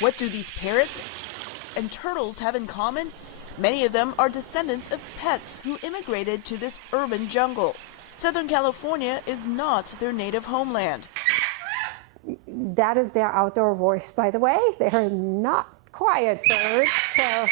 What do these parrots and turtles have in common? Many of them are descendants of pets who immigrated to this urban jungle. Southern California is not their native homeland. That is their outdoor voice, by the way. They're not quiet birds, so.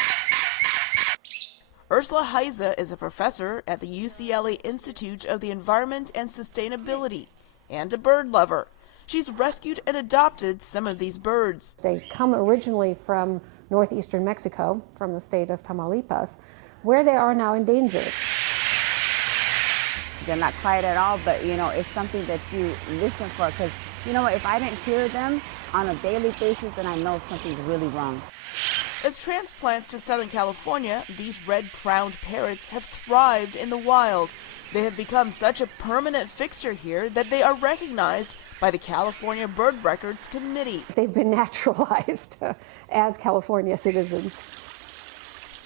Ursula Heise is a professor at the UCLA Institute of the Environment and Sustainability and a bird lover. She's rescued and adopted some of these birds. They come originally from northeastern Mexico, from the state of Tamaulipas, where they are now endangered. They're not quiet at all, but it's something that you listen for, because if I didn't hear them on a daily basis, then I know something's really wrong. As transplants to Southern California, these red-crowned parrots have thrived in the wild. They have become such a permanent fixture here that they are recognized by the California Bird Records Committee. They've been naturalized as California citizens.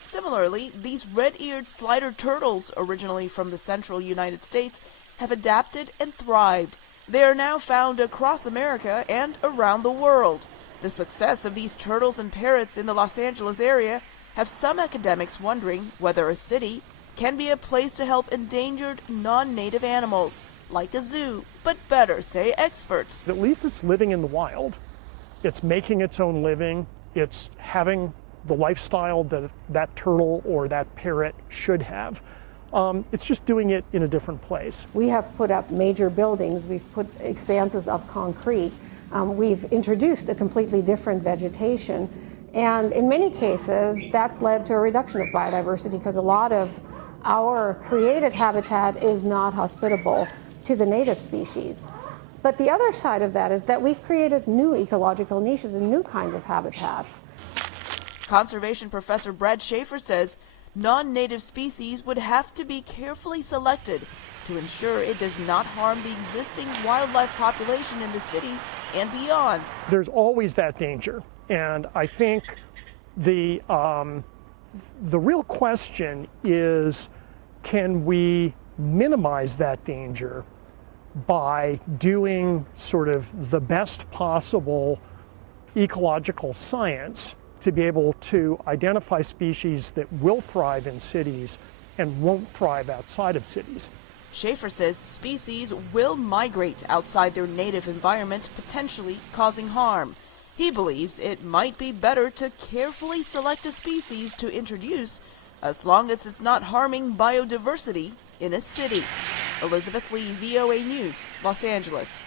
Similarly, these red-eared slider turtles, originally from the central United States, have adapted and thrived. They are now found across America and around the world. The success of these turtles and parrots in the Los Angeles area have some academics wondering whether a city can be a place to help endangered non-native animals, like a zoo, but better, say experts. At least it's living in the wild. It's making its own living. It's having the lifestyle that that turtle or that parrot should have. It's just doing it in a different place. We have put up major buildings. We've put expanses of concrete. We've introduced a completely different vegetation. And in many cases, that's led to a reduction of biodiversity because a lot of our created habitat is not hospitable to the native species. But the other side of that is that we've created new ecological niches and new kinds of habitats. Conservation professor Brad Schaefer says non-native species would have to be carefully selected to ensure it does not harm the existing wildlife population in the city and beyond. There's always that danger, and I think the real question is, can we minimize that danger by doing sort of the best possible ecological science to be able to identify species that will thrive in cities and won't thrive outside of cities. Schaefer says species will migrate outside their native environment, potentially causing harm. He believes it might be better to carefully select a species to introduce as long as it's not harming biodiversity in a city. Elizabeth Lee, VOA News, Los Angeles.